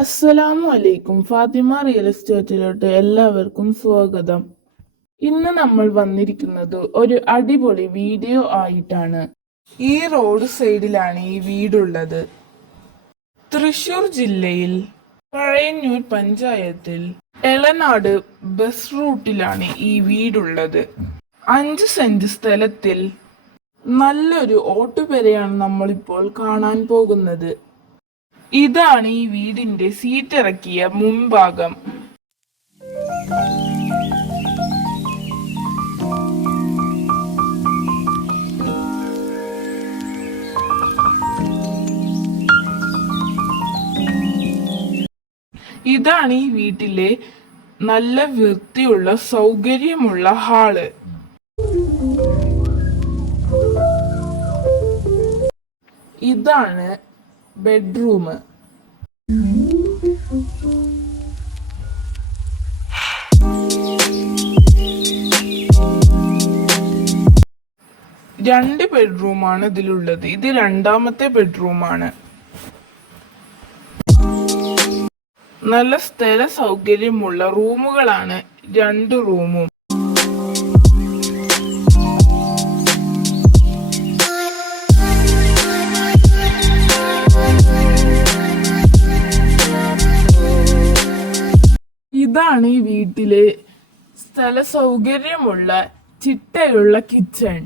അസ്സലാമു അലൈക്കും. ഫാത്തിമ റിയൽ എസ്റ്റേറ്റിലോട്ട് എല്ലാവർക്കും സ്വാഗതം. ഇന്ന് നമ്മൾ വന്നിരിക്കുന്നത് ഒരു അടിപൊളി വീഡിയോ ആയിട്ടാണ്. ഈ റോഡ് സൈഡിലാണ് ഈ വീടുള്ളത്. തൃശൂർ ജില്ലയിൽ പഴയന്നൂർ പഞ്ചായത്തിൽ എളനാട് ബസ് റൂട്ടിലാണ് ഈ വീടുള്ളത്. 5 സെന്റ് സ്ഥലത്തിൽ നല്ലൊരു ഓട്ടുപെരയാണ് നമ്മളിപ്പോൾ കാണാൻ പോകുന്നത്. ഇതാണ് ഈ വീടിന്റെ സീറ്റിറക്കിയ മുൻഭാഗം. ഇതാണ് ഈ വീട്ടിലെ നല്ല വൃത്തിയുള്ള സൗകര്യമുള്ള ഹാള്. ഇതാണ് ബെഡ്റൂം. രണ്ട് ബെഡ്റൂമാണ് ഇതിലുള്ളത്. ഇത് രണ്ടാമത്തെ ബെഡ്റൂമാണ്. നല്ല സ്ഥല സൗകര്യമുള്ള റൂമുകളാണ് 2 റൂമും. ഇതാണ് ഈ വീട്ടിലെ സ്ഥല സൗകര്യമുള്ള ചിട്ടയുള്ള കിച്ചൺ.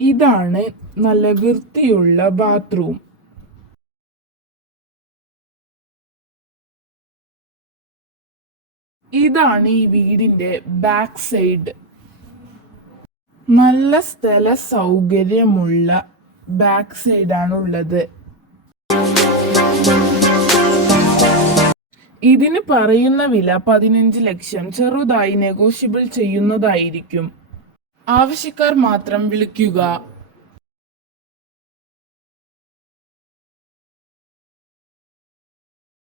ഇതാണ് നല്ല വൃത്തിയുള്ള ബാത്റൂം. ഇതാണ് ഈ വീടിന്റെ ബാക്ക് സൈഡ്. നല്ല സ്ഥല സൗകര്യമുള്ള ബാക്ക് സൈഡാണ് ഉള്ളത്. ഇതിന് പറയുന്ന വില 15 ലക്ഷം. ചെറുതായി നെഗോഷ്യബിൾ ചെയ്യുന്നതായിരിക്കും. ആവശ്യക്കാർ മാത്രം വിളിക്കുക.